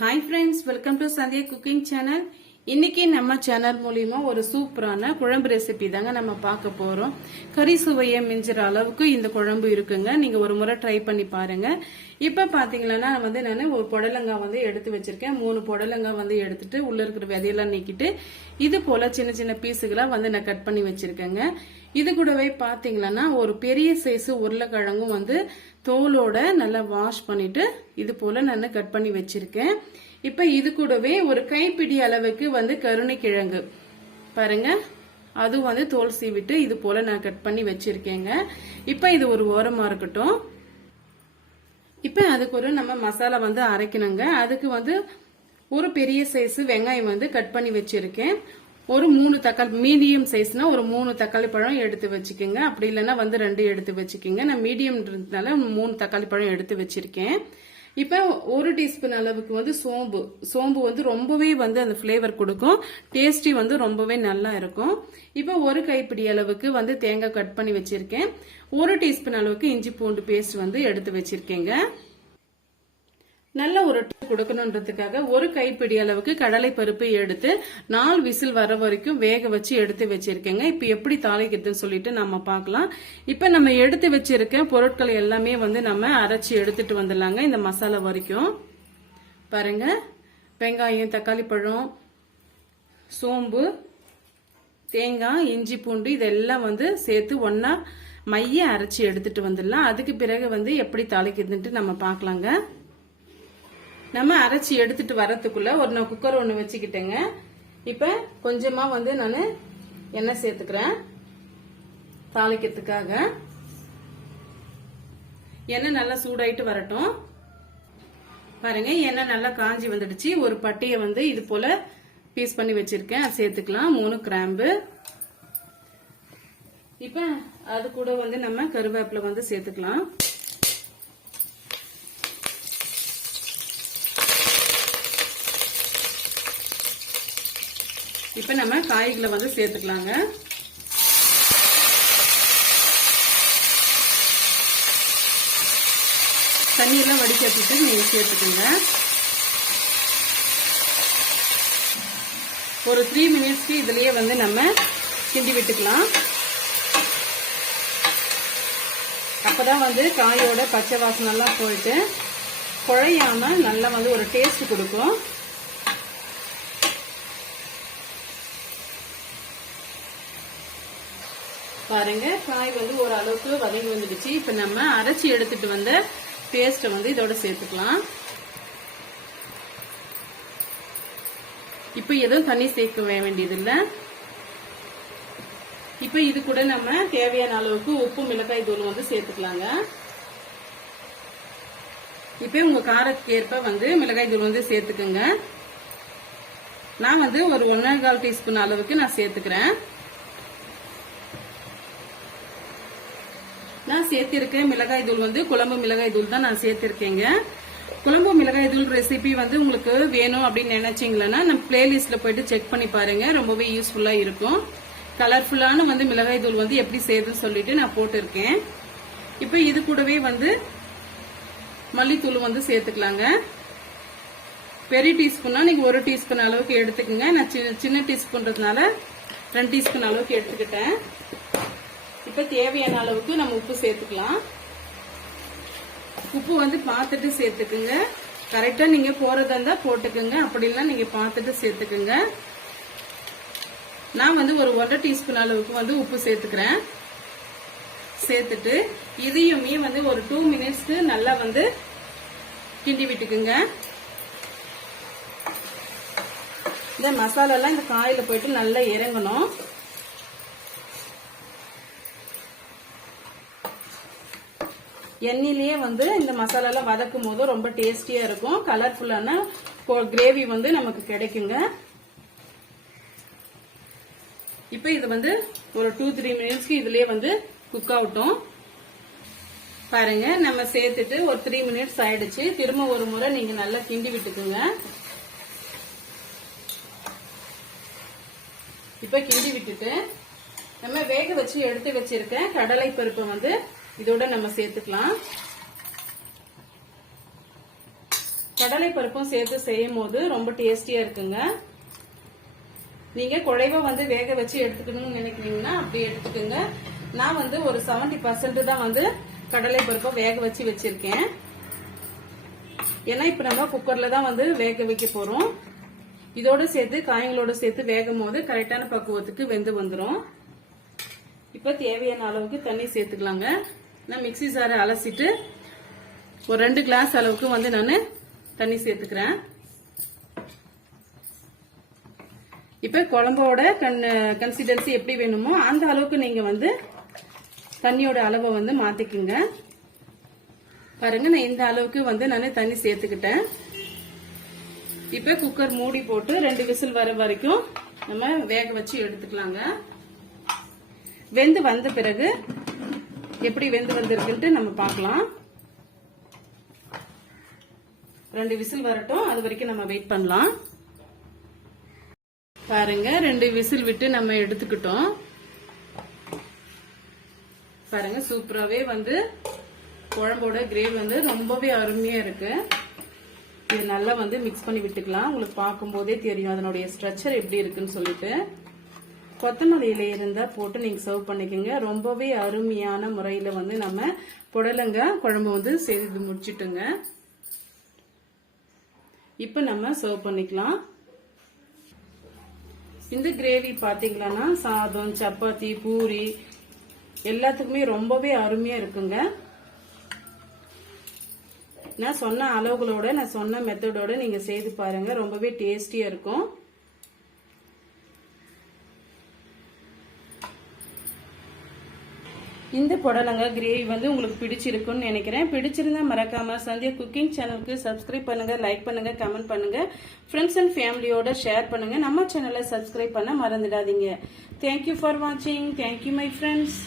Hi friends welcome to Sandhya cooking channel இன்னைக்கு நம்ம channel மூலியமா ஒரு சூப்பரான குழம்பு ரெசிபி தாங்க நம்ம பார்க்க போறோம். கறி சுவையை மிஞ்சுற அளவுக்கு இந்த குழம்பு இருக்குங்க. நீங்க ஒரு முறை ட்ரை பண்ணி பாருங்க. இப்ப பாத்தீங்கன்னா வந்து நான் ஒரு புடலங்காய் வந்து எடுத்து வச்சிருக்கேன். மூணு புடலங்காய் வந்து எடுத்துட்டு உள்ள இருக்கிற விதையெல்லாம் நீக்கிட்டு இது போல சின்ன சின்ன பீஸுகளா வந்து நான் கட் பண்ணி வச்சிருக்கேங்க. இது கூடவே பாத்தீங்கன்னா ஒரு பெரிய சைஸ் உருளைக்கிழங்கும் வந்து தோலோட நல்லா வாஷ் பண்ணிட்டு இது போல நான் கட் பண்ணி வச்சிருக்கேன். இப்ப இது கூடவே ஒரு கைப்பிடி அளவுக்கு வந்து கருணைக்கிழங்கு. பாருங்க. அது வந்து தோல் சீவிட்டு இது போல நான் கட் பண்ணி வச்சிருக்கேங்க. இப்ப இது ஒரு ஓரமா இருக்கட்டும். இப்ப அதுக்கு ஒரு நம்ம மசாலா வந்து அரைக்கணுங்க. அதுக்கு வந்து ஒரு பெரிய சைஸ் வெங்காயம் வந்து கட் பண்ணி வச்சிருக்கேன். ஒரு மூணு தக்காளி மீடியம் சைஸ்னா ஒரு மூணு தக்காளி பழம் எடுத்து வச்சுக்கோங்க. அப்படி இல்லைன்னா வந்து ரெண்டு எடுத்து வச்சுக்கோங்க. நான் மீடியம்ன்றதுனால மூணு தக்காளி பழம் எடுத்து வச்சிருக்கேன். இப்போ ஒரு டீஸ்பூன் அளவுக்கு வந்து சோம்பு. சோம்பு வந்து ரொம்பவே வந்து அந்த ஃப்ளேவர் கொடுக்கும். டேஸ்டி வந்து ரொம்பவே நல்லா இருக்கும். இப்போ ஒரு கைப்பிடி அளவுக்கு வந்து தேங்காய் கட் பண்ணி வச்சிருக்கேன். ஒரு டீஸ்பூன் அளவுக்கு இஞ்சி பூண்டு பேஸ்ட் வந்து எடுத்து வச்சிருக்கேங்க. நல்ல ஒரு கொடுக்கணுன்றதுக்காக ஒரு கைப்பிடி அளவுக்கு கடலை பருப்பு எடுத்து நாலு விசில் வர வரைக்கும் வேக வச்சு எடுத்து வச்சிருக்கேங்க. இப்போ எப்படி தாளிக்கிறதுன்னு சொல்லிட்டு நம்ம பார்க்கலாம். இப்போ நம்ம எடுத்து வச்சிருக்க பொருட்கள் எல்லாமே வந்து நம்ம அரைச்சி எடுத்துட்டு வந்துடலாங்க இந்த மசாலா வரைக்கும். பாருங்க. வெங்காயம் தக்காளி பழம் சோம்பு தேங்காய் இஞ்சி பூண்டு இதெல்லாம் வந்து சேர்த்து ஒன்னா மைய அரைச்சி எடுத்துட்டு வந்துடலாம். அதுக்கு பிறகு வந்து எப்படி தாளிக்கிறதுன்ட்டு நம்ம பார்க்கலாங்க. நம்ம அரைச்சி எடுத்துட்டு வரத்துக்குள்ள ஒரு நான் குக்கர் ஒன்று வச்சுக்கிட்டேங்க. இப்ப கொஞ்சமா வந்து நான் எண்ணெய் சேர்த்துக்கிறேன். தாளிக்கிறதுக்காக. எண்ணெய் நல்லா சூடாயிட்டு வரட்டும். பாருங்க எண்ணெய் நல்லா காஞ்சி வந்துடுச்சு. ஒரு பட்டியை வந்து இது போல பீஸ் பண்ணி வச்சிருக்கேன். சேர்த்துக்கலாம். மூணு கிராம்பு. இப்ப அது கூட வந்து நம்ம கருவேப்பிலை வந்து சேர்த்துக்கலாம். இப்ப நம்ம காய்களை வந்து சேர்த்துக்கலாங்க. தண்ணியெல்லாம் வடிகட்டிட்டு நீங்க சேர்த்துக்கோங்க. ஒரு த்ரீ மினிட்ஸ்க்கு இதுலயே வந்து நம்ம கிண்டி விட்டுக்கலாம். அப்பதான் வந்து காயோட பச்சை வாசனெல்லாம் போயிட்டு குழையாம நல்லா வந்து ஒரு டேஸ்ட் கொடுக்கும். பாருங்க. காய் வந்து ஓரளவுக்கு வதங்கி வந்துடுச்சு. இப்ப நம்ம அரைச்சி எடுத்துட்டு வந்த பேஸ்ட வந்து இதோட சேர்த்துக்கலாம். இப்ப எதுவும் தண்ணி சேர்க்க வேண்டியது இப்போ இப்ப இது கூட நம்ம தேவையான அளவுக்கு உப்பு மிளகாய் தூள் வந்து சேர்த்துக்கலாங்க. இப்ப உங்க காரத்துக்கு ஏற்ப வந்து மிளகாய் தூள் வந்து சேர்த்துக்குங்க. நான் வந்து ஒரு ஒன்னே கால் டீஸ்பூன் அளவுக்கு நான் சேர்த்துக்கிறேன். நான் சேர்த்திருக்கேன் மிளகாய் தூள் வந்து குழம்பு மிளகாய் தூள் தான் நான் சேர்த்திருக்கேங்க. குழம்பு மிளகாய் தூள் ரெசிபி வந்து உங்களுக்கு வேணும் அப்படின்னு நினைச்சீங்களன்னா நம்ம பிளேலிஸ்ட்ல போயிட்டு செக் பண்ணி பாருங்க. ரொம்பவே யூஸ்ஃபுல்லா இருக்கும். கலர்ஃபுல்லான வந்து மிளகாய் தூள் வந்து எப்படி செய்யுதுன்னு சொல்லிட்டு நான் போட்டிருக்கேன். இப்போ இது கூடவே வந்து மல்லித்தூள் வந்து சேர்த்துக்கலாங்க. பெரிய டீஸ்பூனா நீங்க ஒரு டீஸ்பூன் அளவுக்கு எடுத்துக்கோங்க. நான் சின்ன சின்ன டீஸ்பூன்றதுனால ரெண்டு டீஸ்பூன் அளவுக்கு எடுத்துக்கிட்டேன். இப்ப தேவையான அளவுக்கு நம்ம உப்பு சேர்த்துக்கலாம். உப்பு வந்து பார்த்துட்டு சேர்த்துக்குங்க. கரெக்டா நீங்க போறதா இருந்தா போட்டுக்குங்க. அப்படிலாம் நீங்கள் நீங்க பார்த்துட்டு சேர்த்துக்குங்க. நான் வந்து ஒரு ஒன்றரை டீஸ்பூன் அளவுக்கு வந்து உப்பு சேர்த்துக்கிறேன். சேர்த்துட்டு இதையுமே வந்து ஒரு டூ மினிட்ஸ்க்கு நல்லா வந்து கிண்டி விட்டுக்குங்க. இந்த மசாலாலாம் இந்த காயில போயிட்டு நல்லா இறங்கணும். எண்ணெயிலேயே வந்து இந்த மசாலாலாம் வதக்கும் போது ரொம்ப டேஸ்டியா இருக்கும். கலர்ஃபுல்லான கிரேவி வந்து நமக்கு கிடைக்குங்க. இப்போ இது வந்து ஒரு டூ த்ரீ மினிட்ஸ்க்கு இதுலயே வந்து குக் ஆகட்டும். பாருங்க நம்ம சேர்த்துட்டு ஒரு த்ரீ மினிட்ஸ் ஆயிடுச்சு. திரும்ப ஒரு முறை நீங்க நல்லா கிண்டி விட்டுக்குங்க. இப்ப கிண்டி விட்டுட்டு நம்ம வேக வச்சு எடுத்து வச்சிருக்க கடலை பருப்பு வந்து இதோட நம்ம சேர்த்துக்கலாம். கடலை பருப்பும் சேர்த்து செய்யும் போது ரொம்ப டேஸ்டியா இருக்குங்க. நீங்க குழைவா வந்து வேக வச்சு எடுத்துக்கணும்னு நினைக்கிறீங்கன்னா அப்படி எடுத்துக்கோங்க. நான் வந்து ஒரு 70% பர்சன்ட் தான் வந்து கடலை பருப்பை வேக வச்சு வச்சிருக்கேன். ஏன்னா இப்ப நம்ம குக்கர்ல தான் வந்து வேக வைக்க போறோம். இதோட சேர்த்து காய்களோட சேர்த்து வேகும் போது கரெக்டான பக்குவத்துக்கு வெந்து வந்துடும் இப்ப தேவையான அளவுக்கு தண்ணி சேர்த்துக்கலாங்க. நான் மிக்ஸி சாரை அலசிட்டு ஒரு ரெண்டு கிளாஸ் அளவுக்கு வந்து நான் தண்ணி சேர்த்துக்கிறேன். இப்ப குழம்போட கன் கன்சிஸ்டன்சி எப்படி வேணுமோ அந்த அளவுக்கு நீங்க வந்து தண்ணியோட அளவை வந்து மாத்திக்குங்க. பாருங்க நான் இந்த அளவுக்கு வந்து நான் தண்ணி சேர்த்துக்கிட்டேன். இப்ப குக்கர் மூடி போட்டு ரெண்டு விசில் வர வரைக்கும் நம்ம வேக வச்சு எடுத்துக்கலாங்க. வெந்து வந்த பிறகு எப்படி வெந்து வந்திருக்குன்ட்டு நம்ம பார்க்கலாம். ரெண்டு விசில் வரட்டும். அது வரைக்கும் நம்ம வெயிட் பண்ணலாம். பாருங்க ரெண்டு விசில் விட்டு நம்ம எடுத்துக்கிட்டோம். பாருங்க சூப்பராகவே வந்து குழம்போட கிரேவி வந்து ரொம்பவே அருமையா இருக்கு. இது நல்லா வந்து மிக்ஸ் பண்ணி விட்டுக்கலாம். உங்களுக்கு பார்க்கும்போதே தெரியும் அதனுடைய ஸ்ட்ரக்சர் எப்படி இருக்குன்னு சொல்லிட்டு. கொத்தமல்லி இலை இருந்தால் போட்டு நீங்கள் சர்வ் பண்ணிக்கோங்க. ரொம்பவே அருமையான முறையில் வந்து நம்ம புடலங்க குழம்பு வந்து செய்து முடிச்சுட்டுங்க. இப்போ நம்ம சர்வ் பண்ணிக்கலாம். இந்த கிரேவி பாத்தீங்கன்னா சாதம் சப்பாத்தி பூரி எல்லாத்துக்குமே ரொம்பவே அருமையாக இருக்குங்க. நான் சொன்ன அளவுகளோட நான் சொன்ன மெத்தடோட நீங்கள் செய்து பாருங்கள் ரொம்பவே டேஸ்டியாக இருக்கும். இந்த புடலங்க கிரேவி வந்து உங்களுக்கு பிடிச்சிருக்குன்னு நினைக்கிறேன். பிடிச்சிருந்தா மறக்காம சந்தியா குக்கிங் சேனலுக்கு சப்ஸ்கிரைப் பண்ணுங்க லைக் பண்ணுங்க கமெண்ட் பண்ணுங்க. ஃப்ரெண்ட்ஸ் அண்ட் ஃபேமிலியோட ஷேர் பண்ணுங்க. நம்ம சேனலை சப்ஸ்கிரைப் பண்ண மறந்துடாதீங்க. தேங்க்யூ ஃபார் வாட்சிங் தேங்க்யூ மை ஃப்ரெண்ட்ஸ்